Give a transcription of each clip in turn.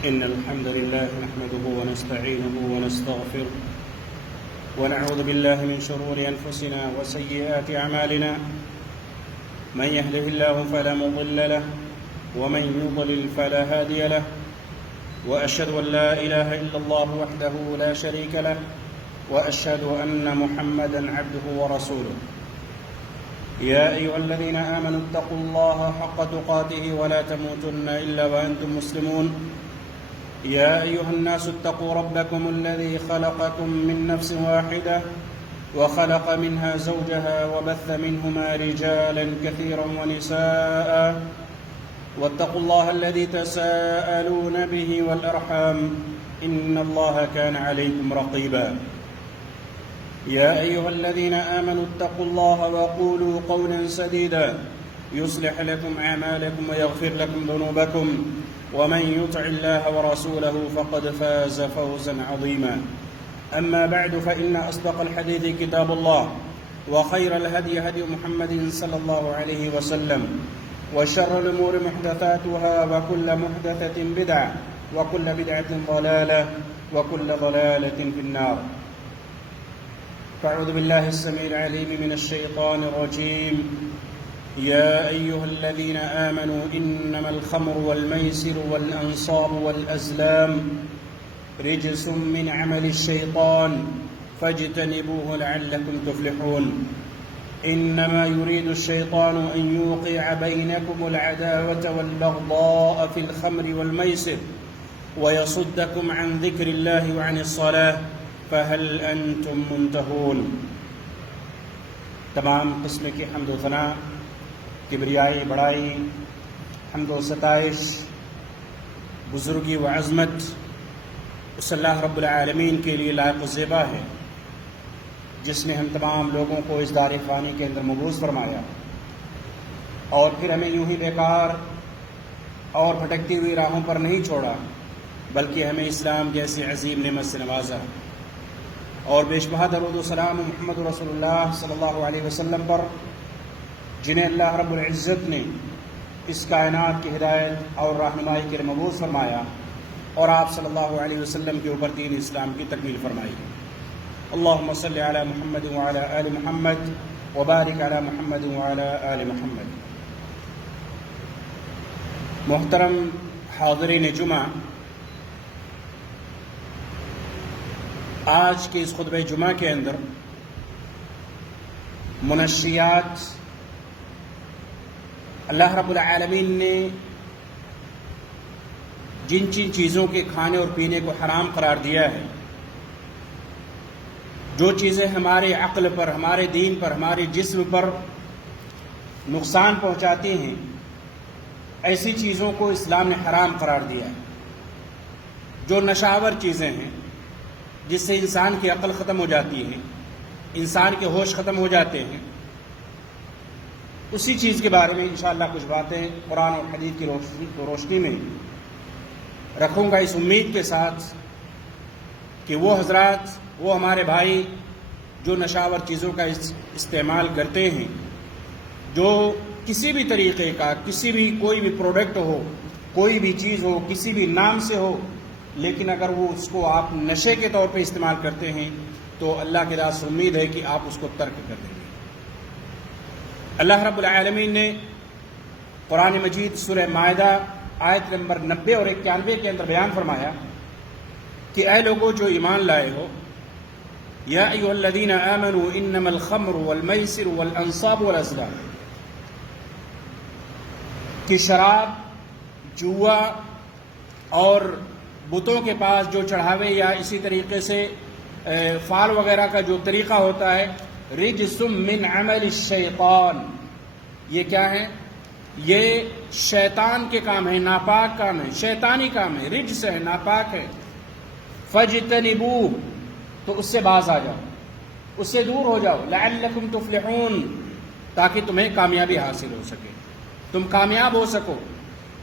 إن الحمد لله نحمده ونستعينه ونستغفره ونعوذ بالله من شرور أنفسنا وسيئات أعمالنا من يهده الله فلا مضل له ومن يضلل فلا هادي له وأشهد أن لا إله إلا الله وحده لا شريك له وأشهد أن محمدا عبده ورسوله يا أيها الذين آمنوا اتقوا الله حق تقاته ولا تموتن إلا وأنتم مسلمون يا أيها الناس اتقوا ربكم الذي خلقكم من نفس واحدة وخلق منها زوجها وبث منهما رجالا كثيرا ونساء واتقوا الله الذي تساءلون به والأرحام إن الله كان عليكم رقيبا يا أيها الذين آمنوا اتقوا الله وقولوا قولا سديدا يصلح لكم أعمالكم ويغفر لكم ذنوبكم ومن يطع الله ورسوله فقد فاز فوزا عظيما أما بعد فإن أصدق الحديث كتاب الله وخير الهدي هدي محمد صلى الله عليه وسلم وشر الأمور محدثاتها وكل محدثة بدعة وكل بدعة ضلالة وكل ضلالة في النار فأعوذ بالله السميع العليم من الشيطان الرجيم يا أيها الذين آمنوا إنما الخمر والميسر والأنصاب والأزلام رجس من عمل الشيطان فاجتنبوه لعلكم تفلحون إنما يريد الشيطان أن يوقع بينكم العداوة والبغضاء في الخمر والميسر ويصدكم عن ذكر الله وعن الصلاة فهل أنتم منتهون تمام قسم کی حمد و ثنا کبریائی بڑائی حمد و ستائش بزرگی و عظمت اس اللہ رب العالمین کے لیے لائق و زیبا ہے جس نے ہم تمام لوگوں کو اس دار فانی کے اندر مبعوث فرمایا اور پھر ہمیں یوں ہی بیکار اور بھٹکتی ہوئی راہوں پر نہیں چھوڑا بلکہ ہمیں اسلام جیسی عظیم نعمت سے نوازا اور بے شبہ درود و سلام محمد رسول اللہ صلی اللہ علیہ وسلم پر جنہیں اللہ رب العزت نے اس کائنات کی ہدایت اور رہنمائی کے لیے مبعوث فرمایا اور آپ صلی اللہ علیہ وسلم کے اوپر دین اسلام کی تکمیل فرمائی اللہم صلی علی محمد وعلی آل محمد وبارک علی محمد وعلی آل محمد محترم حاضرین جمعہ آج کے اس خطبہ جمعہ کے اندر منشیات، اللہ رب العالمین نے جن چیزوں کے کھانے اور پینے کو حرام قرار دیا ہے، جو چیزیں ہمارے عقل پر، ہمارے دین پر، ہمارے جسم پر نقصان پہنچاتی ہیں، ایسی چیزوں کو اسلام نے حرام قرار دیا ہے۔ جو نشاور چیزیں ہیں جس سے انسان کی عقل ختم ہو جاتی ہے، انسان کے ہوش ختم ہو جاتے ہیں، اسی چیز کے بارے میں انشاءاللہ کچھ باتیں قرآن اور حدیث کی روشنی میں رکھوں گا، اس امید کے ساتھ کہ وہ حضرات، وہ ہمارے بھائی جو نشاور چیزوں کا استعمال کرتے ہیں، جو کسی بھی طریقے کا، کسی بھی کوئی بھی پروڈکٹ ہو، کوئی بھی چیز ہو، کسی بھی نام سے ہو، لیکن اگر وہ اس کو آپ نشے کے طور پہ استعمال کرتے ہیں تو اللہ کے راز سے امید ہے کہ آپ اس کو ترک کر دیں گے۔ اللہ رب العالمین نے قرآن مجید سورہ مائدہ آیت نمبر 90 اور 91 کے اندر بیان فرمایا کہ اے لوگو جو ایمان لائے ہو، یا ایھا الذین آمنوا انما الخمر والمیسر والانصاب والازلام، کہ شراب، جوا اور بتوں کے پاس جو چڑھاوے یا اسی طریقے سے فال وغیرہ کا جو طریقہ ہوتا ہے، رجس من عمل الشیطان، یہ کیا ہے؟ یہ شیطان کے کام ہے، ناپاک کام ہے، شیطانی کام ہے، رجس ہے، ناپاک ہے۔ فاجتنبوہ، تو اس سے باز آ جاؤ، اس سے دور ہو جاؤ، لعلکم تفلحون، تاکہ تمہیں کامیابی حاصل ہو سکے، تم کامیاب ہو سکو۔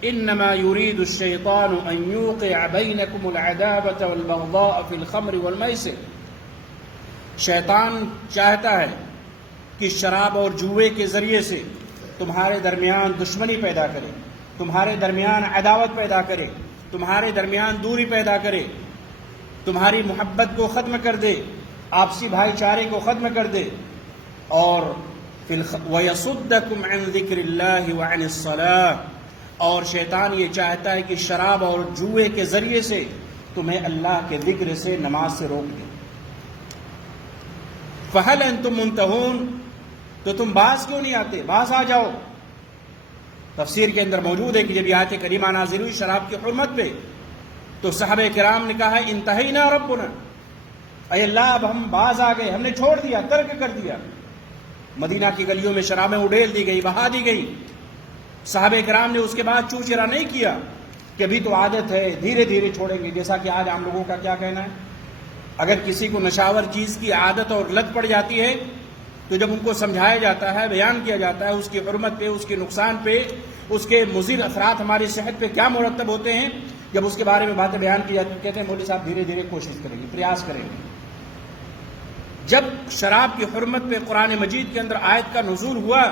انما يريد الشيطان ان يوقع بينكم العداوة والبغضاء في الخمر والميسر، شیطان چاہتا ہے کہ شراب اور جوے کے ذریعے سے تمہارے درمیان دشمنی پیدا کرے، تمہارے درمیان عداوت پیدا کرے، تمہارے درمیان دوری پیدا کرے، تمہاری محبت کو ختم کر دے، آپسی بھائی چارے کو ختم کر دے، اور وَيَصُدَّكُمْ عَنْ ذِكْرِ اللَّهِ وَعَنِ الصَّلَاةِ، اور شیطان یہ چاہتا ہے کہ شراب اور جوے کے ذریعے سے تمہیں اللہ کے ذکر سے، نماز سے روک دے۔ فَهَلْ أَنْتُمْ مُنْتَهُونَ، تو تم باز کیوں نہیں آتے؟ باز آ جاؤ۔ تفسیر کے اندر موجود ہے کہ جب یہ آیت کریمہ نازل ہوئی شراب کی حرمت پہ، تو صحابہ کرام نے کہا انتہینا ربنا، اے اللہ اب ہم باز آ گئے، ہم نے چھوڑ دیا، ترک کر دیا۔ مدینہ کی گلیوں میں شرابیں اڈیل دی گئی، بہا دی گئی۔ صحابہ کرام نے اس کے بعد چو چرا نہیں کیا کہ ابھی تو عادت ہے، دھیرے دھیرے چھوڑیں گے، جیسا کہ آج عام لوگوں کا کیا کہنا ہے۔ اگر کسی کو نشاور چیز کی عادت اور لت پڑ جاتی ہے تو جب ان کو سمجھایا جاتا ہے، بیان کیا جاتا ہے اس کی حرمت پہ، اس کے نقصان پہ، اس کے مضر اثرات ہماری صحت پہ کیا مرتب ہوتے ہیں، جب اس کے بارے میں باتیں بیان کی جاتی ہیں، کہتے ہیں مولوی صاحب دھیرے دھیرے کوشش کریں گے، پریاس کریں گے۔ جب شراب کی حرمت پہ قرآن مجید کے اندر آیت کا نزول ہوا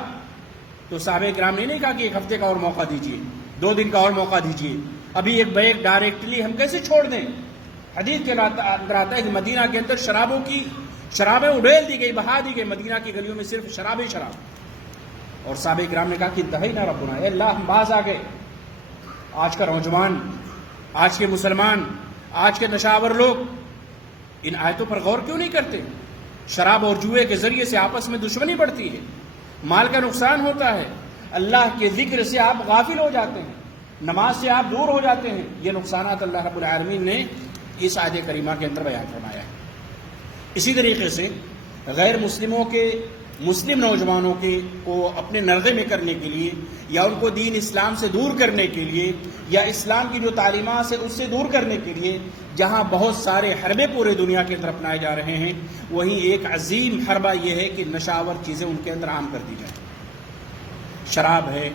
تو صحابہ کرام نے نہیں کہا کہ ایک ہفتے کا اور موقع دیجیے، 2 دن کا اور موقع دیجیے، ابھی ایک بیگ ڈائریکٹلی ہم کیسے چھوڑ دیں۔ حدیث کے اندر آتا ہے کہ مدینہ کے اندر شرابیں اڈیل دی گئی، بہا دی گئی، مدینہ کی گلیوں میں صرف شراب ہی شراب۔ اور صحابہ کرام نے کہا کہ انتہینا ربنا، اے اللہ ہم باز آ گئے۔ آج کا نوجوان، آج کے مسلمان، آج کے نشاور لوگ ان آیتوں پر غور کیوں نہیں کرتے؟ شراب اور جوئے کے ذریعے سے آپس میں دشمنی بڑھتی ہے، مال کا نقصان ہوتا ہے، اللہ کے ذکر سے آپ غافل ہو جاتے ہیں، نماز سے آپ دور ہو جاتے ہیں۔ یہ نقصانات اللہ رب العالمین نے اس آیت کریمہ کے اندر بیان فرمایا ہے۔ اسی طریقے سے غیر مسلموں کے، مسلم نوجوانوں کو اپنے نرغے میں کرنے کے لیے، یا ان کو دین اسلام سے دور کرنے کے لیے، یا اسلام کی جو تعلیمات سے اس سے دور کرنے کے لیے جہاں بہت سارے حربے پورے دنیا کے اندر اپنائے جا رہے ہیں، وہیں ایک عظیم حربہ یہ ہے کہ نشاور چیزیں ان کے اندر عام کر دی جائیں۔ شراب ہے،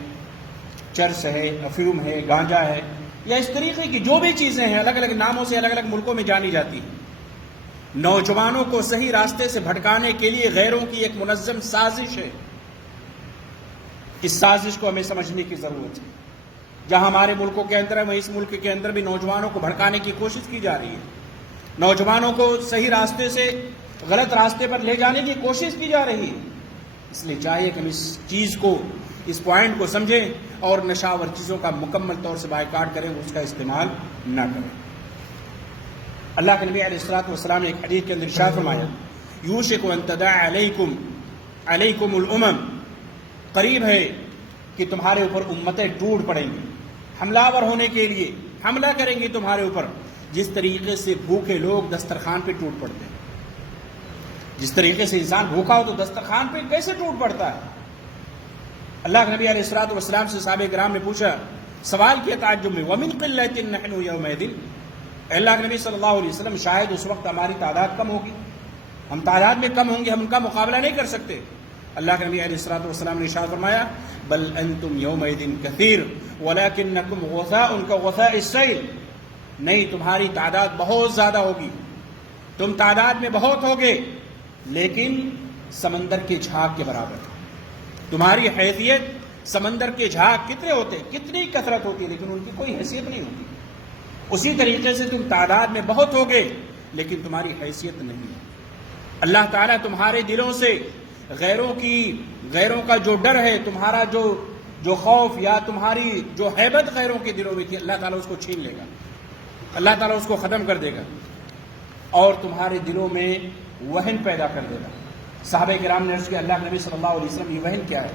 چرس ہے، افیون ہے، گانجا ہے، یا اس طریقے کی جو بھی چیزیں ہیں الگ الگ ناموں سے الگ الگ ملکوں میں جانی جاتی ہیں، نوجوانوں کو صحیح راستے سے بھٹکانے کے لیے غیروں کی ایک منظم سازش ہے۔ اس سازش کو ہمیں سمجھنے کی ضرورت ہے۔ جہاں ہمارے ملکوں کے اندر ہے، وہیں اس ملک کے اندر بھی نوجوانوں کو بھڑکانے کی کوشش کی جا رہی ہے، نوجوانوں کو صحیح راستے سے غلط راستے پر لے جانے کی کوشش کی جا رہی ہے۔ اس لیے چاہیے کہ ہم اس چیز کو، اس پوائنٹ کو سمجھیں اور نشاور چیزوں کا مکمل طور سے بائیکاٹ کریں، اس کا استعمال نہ کریں۔ اللہ کے نبی علیہ الصلوۃ والسلام نے ایک حدیث کے اندر ارشاد فرمایا یوشک ان تداع علیکم الامم، قریب ہے کہ تمہارے اوپر امتیں ٹوٹ پڑیں گی، حملہ ور ہونے کے لیے حملہ کریں گی تمہارے اوپر، جس طریقے سے بھوکے لوگ دسترخوان پہ ٹوٹ پڑتے ہیں۔ جس طریقے سے انسان بھوکا ہو تو دسترخوان پہ کیسے ٹوٹ پڑتا ہے؟ اللہ کے نبی علیہ الصلوۃ والسلام سے صحابہ کرام نے پوچھا، سوال کیا تعجب میں، وَمِن قِلَّةٍ نَحْنُ يَوْمَئِذٍ، اللہ کے نبی صلی اللہ علیہ وسلم شاید اس وقت ہماری تعداد کم ہوگی، ہم تعداد میں کم ہوں گے، ہم ان کا مقابلہ نہیں کر سکتے۔ اللہ کے نبی علیہ الصلوۃ والسلام نے ارشاد فرمایا بل انتم یومئذ کثیر ولکنکم غثاء کغثاء السیل، نہیں تمہاری تعداد بہت زیادہ ہوگی، تم تعداد میں بہت ہوگے لیکن سمندر کے جھاگ کے برابر، تمہاری حیثیت سمندر کے جھاگ کتنے ہوتے، کتنی کثرت ہوتی ہے لیکن ان کی کوئی حیثیت نہیں ہوتی۔ اسی طریقے سے تم تعداد میں بہت ہوگے لیکن تمہاری حیثیت نہیں ہے۔ اللہ تعالیٰ تمہارے دلوں سے غیروں کا جو ڈر ہے، تمہارا جو خوف یا تمہاری جو ہیبت غیروں کے دلوں میں تھی، اللہ تعالیٰ اس کو چھین لے گا، اللہ تعالیٰ اس کو ختم کر دے گا اور تمہارے دلوں میں وہن پیدا کر دے گا۔ صحابہ کرام نے عرض کیا اللہ کے نبی صلی اللہ علیہ وسلم یہ وہن کیا ہے؟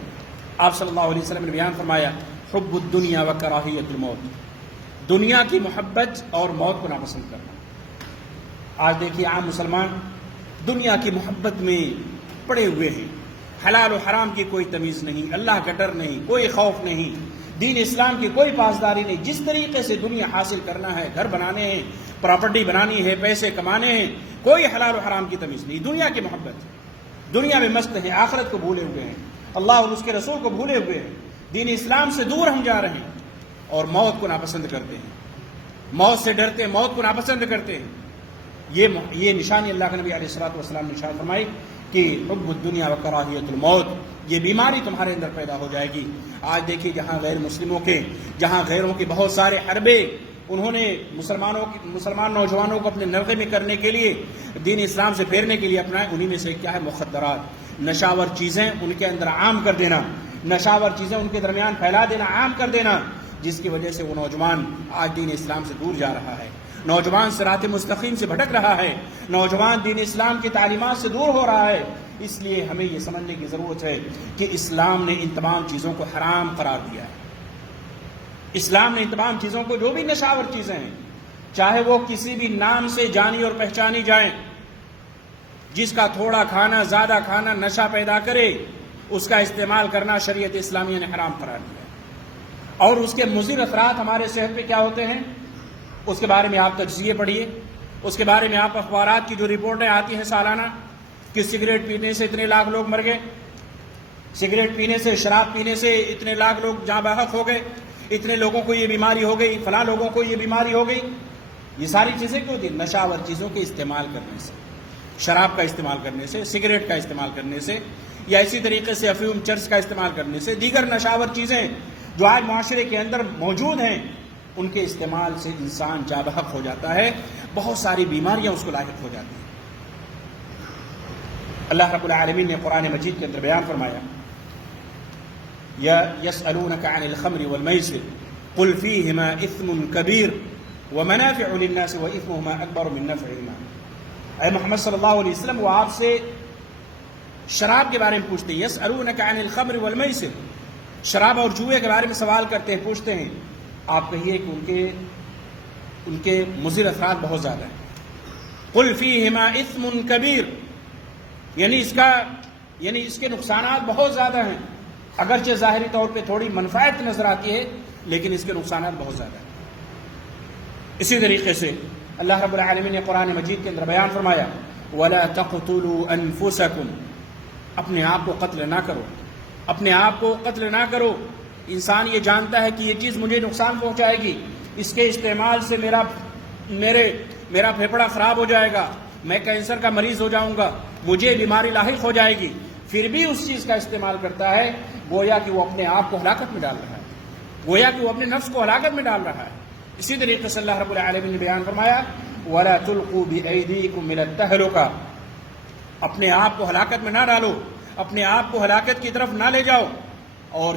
آپ صلی اللہ علیہ وسلم نے بیان فرمایا حب الدنیا و کراہیت الموت، دنیا کی محبت اور موت کو ناپسند کرنا۔ آج دیکھیے عام مسلمان دنیا کی محبت میں پڑے ہوئے ہیں، حلال و حرام کی کوئی تمیز نہیں، اللہ کا ڈر نہیں، کوئی خوف نہیں، دین اسلام کی کوئی پاسداری نہیں۔ جس طریقے سے دنیا حاصل کرنا ہے، گھر بنانے ہیں، پراپرٹی بنانی ہے، پیسے کمانے ہیں، کوئی حلال و حرام کی تمیز نہیں، دنیا کی محبت، دنیا میں مست ہیں، آخرت کو بھولے ہوئے ہیں، اللہ اور اس کے رسول کو بھولے ہوئے ہیں، دین اسلام سے دور ہم جا رہے ہیں اور موت کو ناپسند کرتے ہیں، موت سے ڈرتے ہیں، موت کو ناپسند کرتے ہیں۔ یہ نشانی اللہ کے نبی علیہ الصلوۃ والسلام نے ارشاد فرمائی کہ حب الدنیا و کراہیت الموت، یہ بیماری تمہارے اندر پیدا ہو جائے گی۔ آج دیکھیے جہاں غیروں کے بہت سارے حربے انہوں نے مسلمان نوجوانوں کو اپنے نرغے میں کرنے کے لیے، دین اسلام سے پھیرنے کے لیے اپنائے، انہی میں سے کیا ہے؟ مخدرات، نشاور چیزیں ان کے اندر عام کر دینا، نشاور چیزیں ان کے درمیان پھیلا دینا، عام کر دینا، جس کی وجہ سے وہ نوجوان آج دین اسلام سے دور جا رہا ہے، نوجوان صراط مستقیم سے بھٹک رہا ہے، نوجوان دین اسلام کی تعلیمات سے دور ہو رہا ہے۔ اس لیے ہمیں یہ سمجھنے کی ضرورت ہے کہ اسلام نے ان تمام چیزوں کو حرام قرار دیا ہے۔ اسلام نے ان تمام چیزوں کو، جو بھی نشاور چیزیں ہیں، چاہے وہ کسی بھی نام سے جانی اور پہچانی جائیں، جس کا تھوڑا کھانا زیادہ کھانا نشہ پیدا کرے، اس کا استعمال کرنا شریعت اسلامیہ نے حرام قرار دیا ہے۔ اور اس کے مضر اثرات ہمارے صحت پہ کیا ہوتے ہیں، اس کے بارے میں آپ تجزیے پڑھیے، اس کے بارے میں آپ اخبارات کی جو رپورٹیں آتی ہیں سالانہ کہ سگریٹ پینے سے اتنے لاکھ لوگ مر گئے، سگریٹ پینے سے، شراب پینے سے اتنے لاکھ لوگ جاں بحق ہو گئے، اتنے لوگوں کو یہ بیماری ہو گئی، فلاں لوگوں کو یہ بیماری ہو گئی۔ یہ ساری چیزیں کیوں تھیں؟ نشاور چیزوں کے استعمال کرنے سے، شراب کا استعمال کرنے سے، سگریٹ کا استعمال کرنے سے، یا اسی طریقے سے افیون چرس کا استعمال کرنے سے، دیگر نشاور چیزیں جو آج معاشرے کے اندر موجود ہیں، ان کے استعمال سے انسان جاں بحق ہو جاتا ہے، بہت ساری بیماریاں اس کو لاحق ہو جاتی ہیں۔ اللہ رب العالمین نے قرآن مجید کے اندر بیان فرمایا یسألونک عن الخمر والمیسر قل فیہما اثم کبیر ومنافع للناس واثمہما اکبر من نفعہما۔ اے محمد صلی اللہ علیہ وسلم، وہ آپ سے شراب کے بارے میں پوچھتے ہیں، یسألونک عن الخمر والمیسر، شراب اور جوئے کے بارے میں سوال کرتے ہیں، پوچھتے ہیں، آپ کہیے کہ ان کے مضر اثرات بہت زیادہ ہیں۔ قل فیہما اثم کبیر، یعنی اس کے نقصانات بہت زیادہ ہیں، اگرچہ ظاہری طور پہ تھوڑی منفعت نظر آتی ہے لیکن اس کے نقصانات بہت زیادہ ہیں۔ اسی طریقے سے اللہ رب العالمین نے قرآن مجید کے اندر بیان فرمایا وَلَا تَقْتُلُوا أَنفُسَكُمْ، اپنے آپ کو قتل نہ کرو، اپنے آپ کو قتل نہ کرو۔ انسان یہ جانتا ہے کہ یہ چیز مجھے نقصان پہنچائے گی، اس کے استعمال سے میرا پھیپھڑا خراب ہو جائے گا، میں کینسر کا مریض ہو جاؤں گا، مجھے بیماری لاحق ہو جائے گی، پھر بھی اس چیز کا استعمال کرتا ہے، گویا کہ وہ اپنے آپ کو ہلاکت میں ڈال رہا ہے، گویا کہ وہ اپنے نفس کو ہلاکت میں ڈال رہا ہے۔ اسی طریقے سے اللہ رب العالمین نے بیان فرمایا وَلَا تُلْقُوا بِأَيْدِيكُمْ إِلَى التَّهْلُكَةِ، اپنے آپ کو ہلاکت میں نہ ڈالو، اپنے آپ کو ہلاکت کی طرف نہ لے جاؤ۔ اور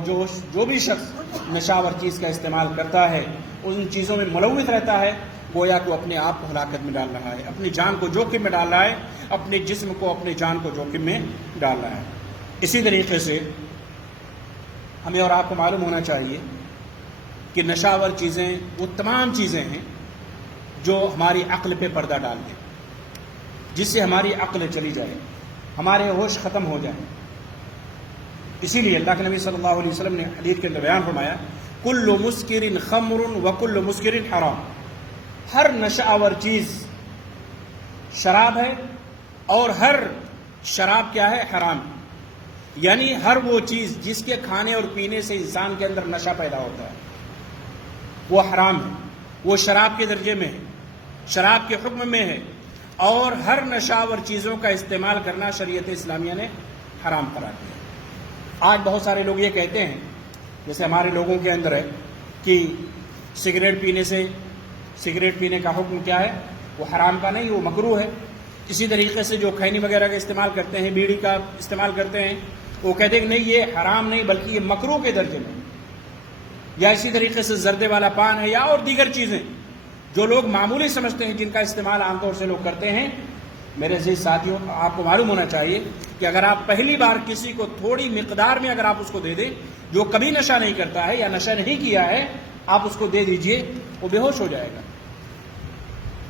جو بھی شخص نشاور چیز کا استعمال کرتا ہے، ان چیزوں میں ملوث رہتا ہے، گویا کہ اپنے آپ کو ہلاکت میں ڈال رہا ہے، اپنی جان کو جوخم میں ڈال رہا ہے، اپنے جسم کو، اپنی جان کو جوخم میں ڈال رہا ہے۔ اسی طریقے سے ہمیں اور آپ کو معلوم ہونا چاہیے کہ نشاور چیزیں وہ تمام چیزیں ہیں جو ہماری عقل پہ پردہ ڈال دیں، جس سے ہماری عقل چلی جائے، ہمارے ہوش ختم ہو جائیں۔ اسی لیے اللہ کے نبی صلی اللہ علیہ وسلم نے حدیث کے اندر بیان فرمایا، کل مسکر خمر وکل مسکر حرام، ہر نشہ آور چیز شراب ہے اور ہر شراب کیا ہے؟ حرام۔ یعنی ہر وہ چیز جس کے کھانے اور پینے سے انسان کے اندر نشہ پیدا ہوتا ہے وہ حرام ہے، وہ شراب کے درجے میں ہے، شراب کے حکم میں ہے، اور ہر نشہ آور چیزوں کا استعمال کرنا شریعت اسلامیہ نے حرام قرار دیا۔ آج بہت سارے لوگ یہ کہتے ہیں، جیسے ہمارے لوگوں کے اندر ہے کہ سگریٹ پینے کا حکم کیا ہے؟ وہ حرام کا نہیں، وہ مکروہ ہے۔ اسی طریقے سے جو کھینی وغیرہ کا استعمال کرتے ہیں، بیڑی کا استعمال کرتے ہیں، وہ کہتے ہیں کہ نہیں یہ حرام نہیں بلکہ یہ مکروہ کے درجے میں۔ یا اسی طریقے سے زردے والا پان ہے یا اور دیگر چیزیں جو لوگ معمولی سمجھتے ہیں، جن کا استعمال عام طور سے لوگ کرتے ہیں۔ میرے عزیز ساتھیوں، آپ کو معلوم ہونا چاہیے کہ اگر آپ پہلی بار کسی کو تھوڑی مقدار میں اگر آپ اس کو دے دیں، جو کبھی نشہ نہیں کرتا ہے یا نشہ نہیں کیا ہے، آپ اس کو دے دیجئے، وہ بے ہوش ہو جائے گا،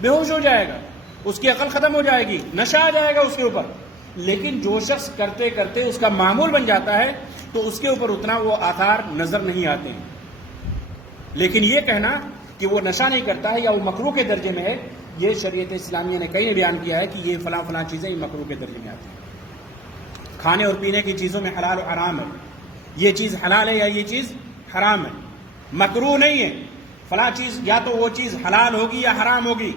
بے ہوش ہو جائے گا، اس کی عقل ختم ہو جائے گی، نشہ آ جائے گا اس کے اوپر۔ لیکن جو شخص کرتے کرتے اس کا معمول بن جاتا ہے تو اس کے اوپر اتنا وہ آثار نظر نہیں آتے ہیں۔ لیکن یہ کہنا کہ وہ نشہ نہیں کرتا ہے یا وہ مکروہ کے درجے میں ہے، یہ شریعت اسلامیہ نے کئی نے بیان کیا ہے کہ یہ فلاں فلاں چیزیں مکروہ کے درجے میں آتی ہیں۔ کھانے اور پینے کی چیزوں میں حلال و حرام ہے، یہ چیز حلال ہے یا یہ چیز حرام ہے، مکروہ نہیں ہے۔ فلاں چیز یا تو وہ چیز حلال ہوگی یا حرام ہوگی۔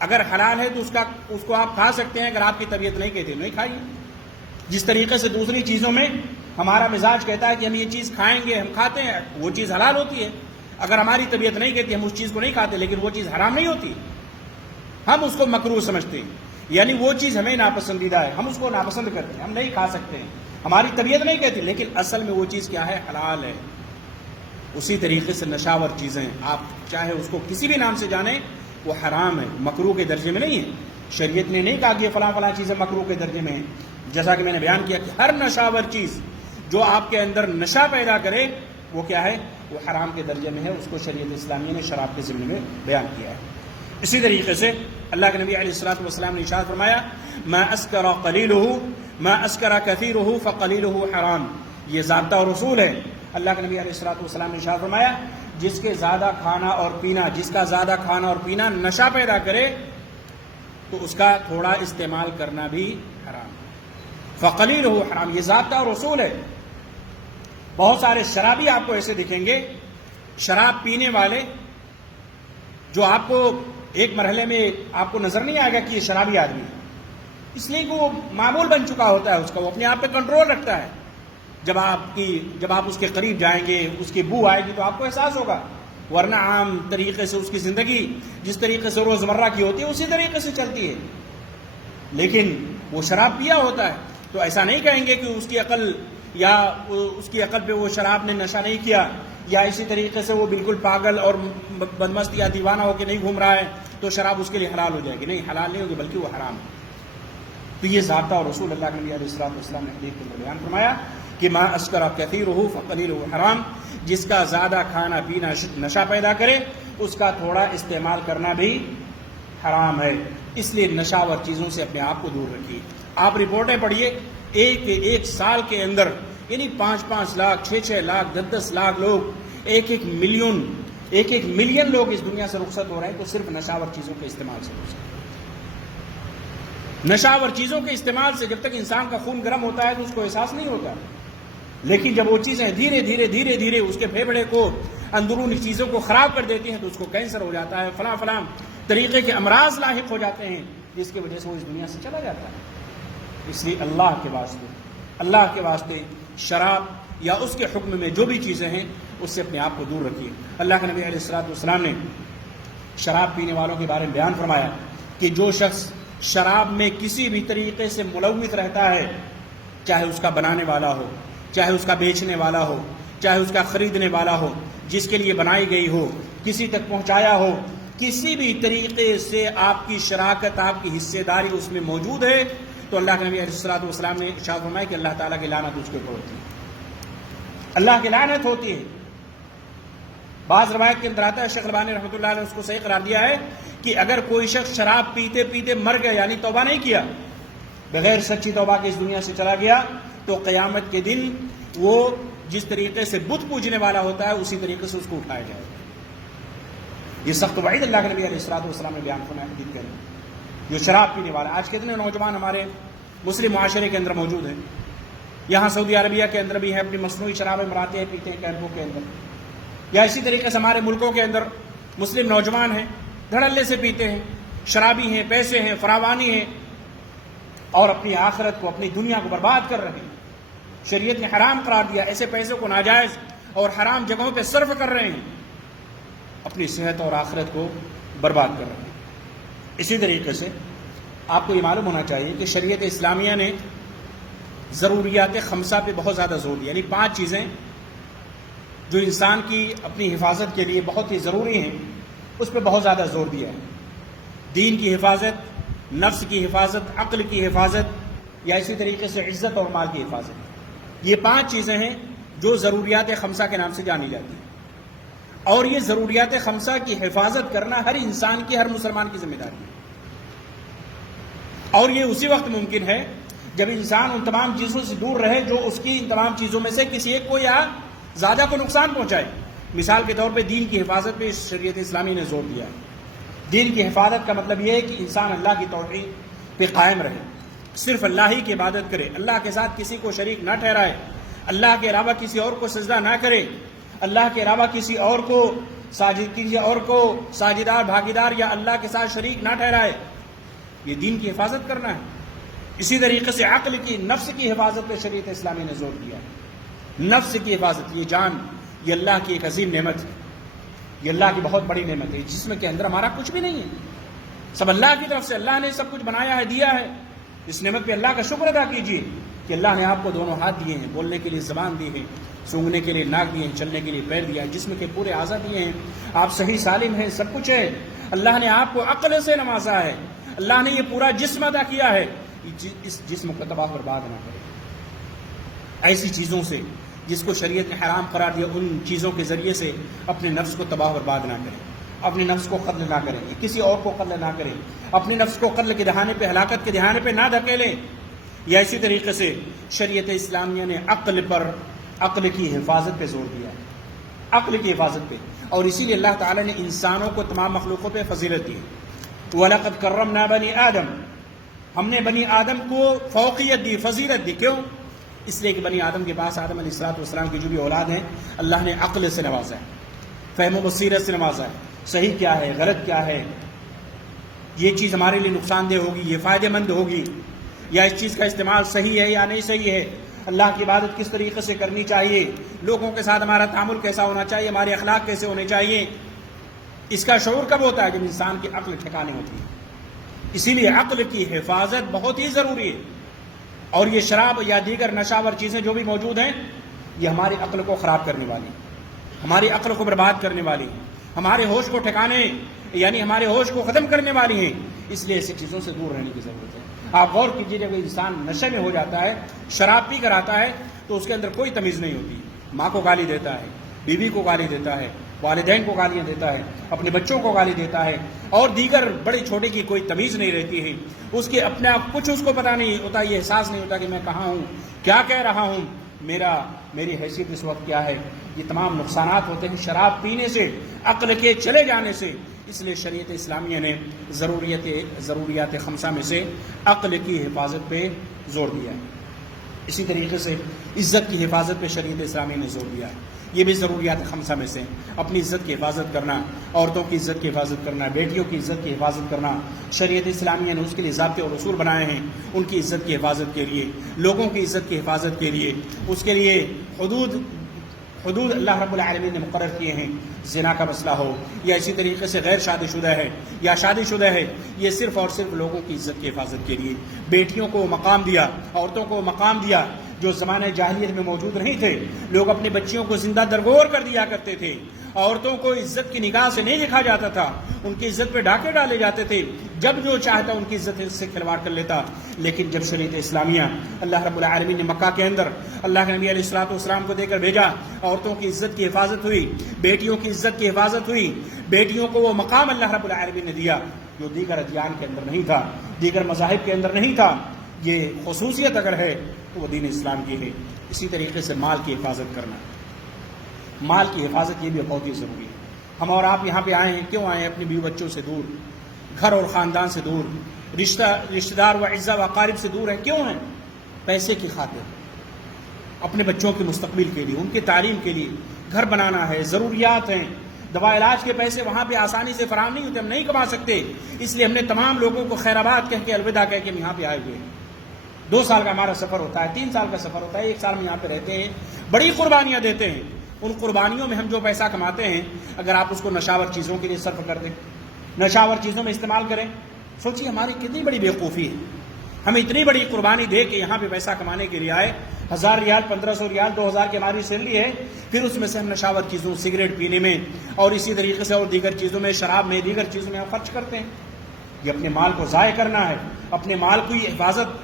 اگر حلال ہے تو اس کو آپ کھا سکتے ہیں، اگر آپ کی طبیعت نہیں کہتی نہیں کھائیے۔ جس طریقے سے دوسری چیزوں میں ہمارا مزاج کہتا ہے کہ ہم یہ چیز کھائیں گے، ہم کھاتے ہیں، وہ چیز حلال ہوتی ہے۔ اگر ہماری طبیعت نہیں کہتی ہم اس چیز کو نہیں کھاتے، لیکن وہ چیز حرام نہیں ہوتی، ہم اس کو مکروہ سمجھتے ہیں۔ یعنی وہ چیز ہمیں ناپسندیدہ ہے، ہم اس کو ناپسند کرتے ہیں، ہم نہیں کھا سکتے ہیں، ہماری طبیعت نہیں کہتی، لیکن اصل میں وہ چیز کیا ہے؟ حلال ہے۔ اسی طریقے سے نشاور چیزیں آپ چاہے اس کو کسی بھی نام سے جانیں، وہ حرام ہے، مکروہ کے درجے میں نہیں ہے۔ شریعت نے نہیں کہا کہ فلاں فلاں چیزیں مکروہ کے درجے میں ہیں۔ جیسا کہ میں نے بیان کیا کہ ہر نشاور چیز جو آپ کے اندر نشہ پیدا کرے وہ کیا ہے؟ وہ حرام کے درجے میں ہے، اس کو شریعت اسلامیہ نے شراب کے ضمن میں بیان کیا ہے۔ اسی طریقے سے اللہ کے نبی علیہ الصلوۃ والسلام نے ارشاد فرمایا، ما اسکر قلیلہ ما اسکر کثیرہ فقلیلہ حرام۔ یہ ضابطہ اور اصول ہے۔ اللہ کے نبی علیہ الصلوۃ والسلام نے ارشاد فرمایا، جس کا زیادہ کھانا اور پینا نشہ پیدا کرے تو اس کا تھوڑا استعمال کرنا بھی حرام، فقلیلہ حرام۔ یہ ضابطہ اور اصول ہے۔ بہت سارے شرابی آپ کو ایسے دکھیں گے، شراب پینے والے، جو آپ کو ایک مرحلے میں آپ کو نظر نہیں آئے گا کہ یہ شرابی آدمی ہے، اس لیے کہ وہ معمول بن چکا ہوتا ہے اس کا، وہ اپنے آپ پہ کنٹرول رکھتا ہے۔ جب آپ اس کے قریب جائیں گے، اس کی بو آئے گی تو آپ کو احساس ہوگا، ورنہ عام طریقے سے اس کی زندگی جس طریقے سے روزمرہ کی ہوتی ہے اسی طریقے سے چلتی ہے۔ لیکن وہ شراب پیا ہوتا ہے تو ایسا نہیں کہیں گے کہ اس کی عقل پہ وہ شراب نے نشہ نہیں کیا، یا اسی طریقے سے وہ بالکل پاگل اور بدمست یا دیوانہ ہو کے نہیں گھوم رہا ہے تو شراب اس کے لیے حلال ہو جائے گی۔ نہیں، حلال نہیں ہوگی بلکہ وہ حرام ہے۔ تو یہ ضابطہ اور رسول اللہ کے نبی علیہ الصلوۃ والسلام نے حدیث میں بیان فرمایا کہ ما اسکر کثیرہ فقلیلہ حرام، جس کا زیادہ کھانا پینا نشہ پیدا کرے اس کا تھوڑا استعمال کرنا بھی حرام ہے۔ اس لیے نشاور چیزوں سے اپنے آپ کو دور رکھیے۔ آپ رپورٹیں پڑھیے، ایک سال کے اندر یعنی 5 لاکھ 6 لاکھ 10 لاکھ لوگ، ایک ملین لوگ اس دنیا سے رخصت ہو رہے ہیں تو صرف نشاور چیزوں کے استعمال سے رخصت۔ نشاور چیزوں کے استعمال سے جب تک انسان کا خون گرم ہوتا ہے تو اس کو احساس نہیں ہوتا، لیکن جب وہ چیزیں دھیرے دھیرے اس کے پھیپھڑے کو، اندرونی چیزوں کو خراب کر دیتی ہیں تو اس کو کینسر ہو جاتا ہے، فلاں طریقے کے امراض لاحق ہو جاتے ہیں، جس کی وجہ سے وہ اس دنیا سے چلا جاتا ہے۔ اس لیے اللہ کے واسطے شراب یا اس کے حکم میں جو بھی چیزیں ہیں اس سے اپنے آپ کو دور رکھیے۔ اللہ کے نبی علیہ الصلوۃ والسلام نے شراب پینے والوں کے بارے میں بیان فرمایا کہ جو شخص شراب میں کسی بھی طریقے سے ملوث رہتا ہے، چاہے اس کا بنانے والا ہو، چاہے اس کا بیچنے والا ہو، چاہے اس کا خریدنے والا ہو، جس کے لیے بنائی گئی ہو، کسی تک پہنچایا ہو، کسی بھی طریقے سے آپ کی شراکت، آپ کی حصے داری اس میں موجود ہے تو اللہ کے نبی علیہ الصلوۃ والسلام نے ارشاد فرمایا کہ اللہ تعالیٰ کی لعنت اس کے اوپر ہوتی ہے، اللہ کی لعنت ہوتی ہے۔ بعض روایت کے اندر آتا ہے، شیخ البانی رحمۃ اللہ علیہ نے اس کو صحیح قرار دیا ہے کہ اگر کوئی شخص شراب پیتے پیتے مر گیا، یعنی توبہ نہیں کیا، بغیر سچی توبہ کے اس دنیا سے چلا گیا، تو قیامت کے دن وہ جس طریقے سے بت پوجنے والا ہوتا ہے اسی طریقے سے اس کو اٹھایا جائے گا۔ یہ سخت وعید اللہ کے نبی علیہ الصلوۃ والسلام نے بیان فرمایا حدیث کے اندر۔ جو شراب پینے والا، آج کتنے نوجوان ہمارے مسلم معاشرے کے اندر موجود ہیں، یہاں سعودی عربیہ کے اندر بھی ہیں، اپنی مصنوعی شرابیں بناتے ہیں، پیتے ہیں کیمپوں کے اندر، یا اسی طریقے سے ہمارے ملکوں کے اندر مسلم نوجوان ہیں، دھڑلے سے پیتے ہیں، شرابی ہیں، پیسے ہیں، فراوانی ہیں، اور اپنی آخرت کو، اپنی دنیا کو برباد کر رہے ہیں۔ شریعت نے حرام قرار دیا، ایسے پیسوں کو ناجائز اور حرام جگہوں پہ صرف کر رہے ہیں، اپنی صحت اور آخرت کو برباد کر رہے ہیں۔ اسی طریقے سے آپ کو یہ معلوم ہونا چاہیے کہ شریعت اسلامیہ نے ضروریات خمسہ پہ بہت زیادہ زور دیا، یعنی 5 چیزیں جو انسان کی اپنی حفاظت کے لیے بہت ہی ضروری ہیں، اس پہ بہت زیادہ زور دیا ہے۔ دین کی حفاظت، نفس کی حفاظت، عقل کی حفاظت، یا اسی طریقے سے عزت اور مال کی حفاظت۔ یہ 5 چیزیں ہیں جو ضروریات خمسہ کے نام سے جانی جاتی ہیں، اور یہ ضروریات خمسہ کی حفاظت کرنا ہر انسان کی، ہر مسلمان کی ذمہ داری ہے، اور یہ اسی وقت ممکن ہے جب انسان ان تمام چیزوں سے دور رہے جو اس کی ان تمام چیزوں میں سے کسی ایک کو یا زیادہ کو نقصان پہنچائے۔ مثال کے طور پہ دین کی حفاظت پہ شریعت اسلامی نے زور دیا ہے۔ دین کی حفاظت کا مطلب یہ ہے کہ انسان اللہ کی توحید پہ قائم رہے، صرف اللہ ہی کی عبادت کرے، اللہ کے ساتھ کسی کو شریک نہ ٹھہرائے، اللہ کے علاوہ کسی اور کو سجدہ نہ کرے، اللہ کے علاوہ کسی اور کو ساجدار، بھاگیدار یا اللہ کے ساتھ شریک نہ ٹھہرائے۔ یہ دین کی حفاظت کرنا ہے۔ اسی طریقے سے عقل کی، نفس کی حفاظت پہ شریعت اسلامی نے زور دیا ہے۔ نفس کی حفاظت، یہ جان، یہ اللہ کی ایک عظیم نعمت ہے، یہ اللہ کی بہت بڑی نعمت ہے، جسم کے اندر ہمارا کچھ بھی نہیں ہے، سب اللہ کی طرف سے، اللہ نے سب کچھ بنایا ہے، دیا ہے۔ اس نعمت پہ اللہ کا شکر ادا کیجیے کہ اللہ نے آپ کو دونوں ہاتھ دیے ہیں، بولنے کے لیے زبان دی ہے، سونگھنے کے لیے ناک دیے ہیں، چلنے کے لیے پیر دیا ہے، جسم کے پورے اعضاء دیے ہیں، آپ صحیح سالم ہیں، سب کچھ ہے۔ اللہ نے آپ کو عقل سے نوازا ہے، اللہ نے یہ پورا جسم عطا کیا ہے، اس جسم کو تباہ برباد نہ کرے ایسی چیزوں سے جس کو شریعت نے حرام قرار دیا، ان چیزوں کے ذریعے سے اپنے نفس کو تباہ برباد نہ کریں، اپنے نفس کو قتل نہ کریں، کسی اور کو قتل نہ کریں، اپنی نفس کو قتل کے دہانے پہ، ہلاکت کے دہانے پہ نہ دھکیلیں۔ یا اسی طریقے سے شریعت اسلامیہ نے عقل کی حفاظت پہ زور دیا ہے، عقل کی حفاظت پہ، اور اسی لیے اللہ تعالیٰ نے انسانوں کو، تمام مخلوقوں پہ فضیلت دی۔ وَلَقَدْ كَرَّمْنَا بَنِي آدم، ہم نے بنی آدم کو فوقیت دی، فضیلت دی۔ کیوں؟ اس لیے کہ بنی آدم کے پاس آدم علیہ السلام کی جو بھی اولاد ہیں، اللہ نے عقل سے نوازا ہے، فہم و بصیرت سے نوازا ہے، صحیح کیا ہے، غلط کیا ہے، یہ چیز ہمارے لیے نقصان دہ ہوگی، یہ فائدہ مند ہوگی، یا اس چیز کا استعمال صحیح ہے یا نہیں صحیح ہے، اللہ کی عبادت کس طریقے سے کرنی چاہیے، لوگوں کے ساتھ ہمارا تعامل کیسا ہونا چاہیے، ہمارے اخلاق کیسے ہونے چاہیے۔ اس کا شعور کب ہوتا ہے؟ جب انسان کی عقل ٹھکانے ہوتی ہے۔ اسی لیے عقل کی حفاظت بہت ہی ضروری ہے، اور یہ شراب یا دیگر نشاور چیزیں جو بھی موجود ہیں، یہ ہماری عقل کو خراب کرنے والی، ہماری عقل کو برباد کرنے والی، ہمارے ہوش کو ٹھکانے یعنی ہمارے ہوش کو ختم کرنے والی ہیں۔ اس لیے ایسی چیزوں سے دور رہنے کی ضرورت ہے۔ آپ غور کیجیے، جب انسان نشے میں ہو جاتا ہے، شراب پی کر آتا ہے، تو اس کے اندر کوئی تمیز نہیں ہوتی، ماں کو گالی دیتا ہے، بیوی کو گالی دیتا ہے، والدین کو گالیاں دیتا ہے، اپنے بچوں کو گالی دیتا ہے، اور دیگر بڑے چھوٹے کی کوئی تمیز نہیں رہتی ہے۔ اس کے اپنے آپ کچھ اس کو پتہ نہیں ہوتا، یہ احساس نہیں ہوتا کہ میں کہاں ہوں، کیا کہہ رہا ہوں، میری حیثیت اس وقت کیا ہے۔ یہ تمام نقصانات ہوتے ہیں شراب پینے سے، عقل کے چلے جانے سے۔ اس لیے شریعت اسلامیہ نے ضروریات خمسہ میں سے عقل کی حفاظت پہ زور دیا ہے۔ اسی طریقے سے عزت کی حفاظت پہ شریعت اسلامی نے زور دیا ہے۔ یہ بھی ضروریات خمسہ میں سے، اپنی عزت کی حفاظت کرنا، عورتوں کی عزت کی حفاظت کرنا، بیٹیوں کی عزت کی حفاظت کرنا۔ شریعت اسلامیہ نے اس کے لیے ضابطے اور اصول بنائے ہیں، ان کی عزت کی حفاظت کے لیے، لوگوں کی عزت کی حفاظت کے لیے، اس کے لیے حدود اللہ رب العالمین نے مقرر کیے ہیں۔ زنا کا مسئلہ ہو یا اسی طریقے سے غیر شادی شدہ ہے یا شادی شدہ ہے، یہ صرف اور صرف لوگوں کی عزت کی حفاظت کے لیے بیٹیوں کو مقام دیا، عورتوں کو مقام دیا جو زمانہ جاہلیت میں موجود نہیں تھے۔ لوگ اپنی بچیوں کو زندہ درگور کر دیا کرتے تھے، عورتوں کو عزت کی نگاہ سے نہیں دیکھا جاتا تھا، ان کی عزت پہ ڈاکے ڈالے جاتے تھے، جب جو چاہتا ان کی عزت سے کھلواڑ کر لیتا۔ لیکن جب شریعت اسلامیہ اللہ رب العالمین نے مکہ کے اندر اللہ کے نبی علیہ الصلوۃ والسلام کو دے کر بھیجا، عورتوں کی عزت کی حفاظت ہوئی، بیٹیوں کی عزت کی حفاظت ہوئی، بیٹیوں کو وہ مقام اللہ رب العالمین نے دیا جو دیگر ادیان کے اندر نہیں تھا، دیگر مذاہب کے اندر نہیں تھا۔ یہ خصوصیت اگر ہے تو وہ دین اسلام کی ہے۔ اسی طریقے سے مال کی حفاظت کرنا، مال کی حفاظت یہ بھی بہت ہی ضروری ہے۔ ہم اور آپ یہاں پہ آئے ہیں، کیوں آئے ہیں؟ اپنے بیوی بچوں سے دور، گھر اور خاندان سے دور، رشتہ دار و اعزا و اقارب سے دور ہیں، کیوں ہیں؟ پیسے کی خاطر، اپنے بچوں کے مستقبل کے لیے، ان کی تعلیم کے لیے، گھر بنانا ہے، ضروریات ہیں، دوا علاج کے پیسے وہاں پہ آسانی سے فراہم نہیں ہوتے، ہم نہیں کما سکتے، اس لیے ہم نے تمام لوگوں کو خیر آباد کہہ کے الوداع کہہ کے ہم یہاں پہ آئے ہوئے ہیں۔ 2 سال کا ہمارا سفر ہوتا ہے، 3 سال کا سفر ہوتا ہے، 1 سال میں یہاں پہ رہتے ہیں، بڑی قربانیاں دیتے ہیں۔ ان قربانیوں میں ہم جو پیسہ کماتے ہیں، اگر آپ اس کو نشاور چیزوں کے لیے صرف کر دیں، نشاور چیزوں میں استعمال کریں، سوچیے ہماری کتنی بڑی بیوقوفی ہے۔ ہم اتنی بڑی قربانی دے کے یہاں پہ پیسہ کمانے کے لیے آئے، 1000 ریال، 1500 ریال، 2000 کی ہماری سیلری ہے، پھر اس میں سے ہم نشاور چیزوں، سگریٹ پینے میں اور اسی طریقے سے اور دیگر چیزوں میں، شراب میں، دیگر چیزوں میں ہم خرچ کرتے ہیں۔ یہ اپنے مال کو ضائع کرنا ہے۔ اپنے مال کی حفاظت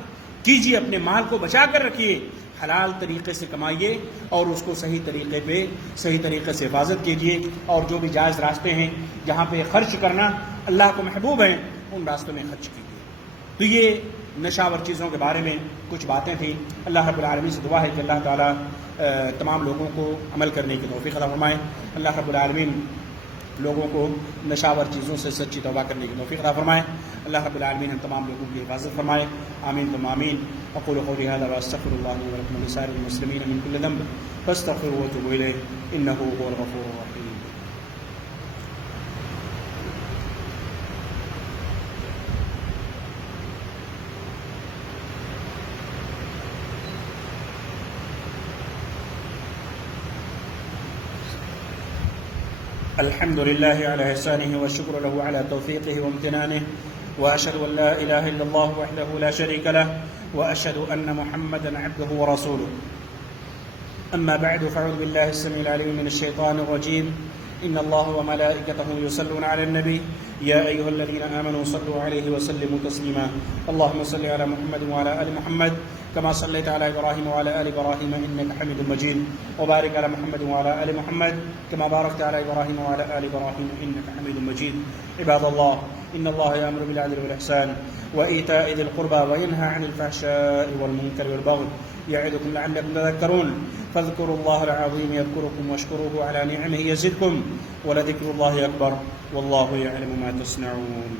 کیجیے، اپنے مال کو بچا کر رکھیے، حلال طریقے سے کمائیے اور اس کو صحیح طریقے سے حفاظت کیجیے، اور جو بھی جائز راستے ہیں جہاں پہ خرچ کرنا اللہ کو محبوب ہیں، ان راستوں میں خرچ کیجیے۔ تو یہ نشاور چیزوں کے بارے میں کچھ باتیں تھیں۔ اللہ رب العالمین سے دعا ہے کہ اللہ تعالیٰ تمام لوگوں کو عمل کرنے کی توفیق عطا فرمائے۔ اللہ رب العالمین لوگوں کو نشاور چیزوں سے سچی توبہ کرنے کی توفیق عطا فرمائے۔ اللہ رب العالمین ہم تمام لوگوں کی حفاظت فرمائے، آمین ثم آمین۔ اقول قولی هذا واستغفر الله لي ولكم ولسائر المسلمين من كل ذنب فاستغفروه وتوبوا اليه انه هو الغفور الرحيم۔ الحمد لله على إحسانه والشكر له على توفيقه وامتنانه، وأشهد أن لا إله إلا الله وحده لا شريك له، وأشهد أن محمدا عبده ورسوله. أما بعد، فأعوذ بالله السميع العليم من الشيطان الرجيم. إن الله وملائكته يصلون على النبي يا أيها الذين آمنوا صلوا عليه وسلموا تسليما. اللهم صل على محمد وعلى آل محمد كما صليت على إبراهيم وعلى آل إبراهيم إنك حميد مجيد، وبارك على محمد وعلى آل محمد كما باركت على إبراهيم وعلى آل إبراهيم إنك حميد مجيد. عباد الله، إن الله يأمر بالعدل والإحسان وإيتاء ذي القربى وينهى عن الفحشاء والمنكر والبغي يعظكم لعلكم تذكرون. فاذكروا الله العظيم يذكركم واشكروه على نعمه يزدكم ولذكر الله أكبر والله يعلم ما تصنعون.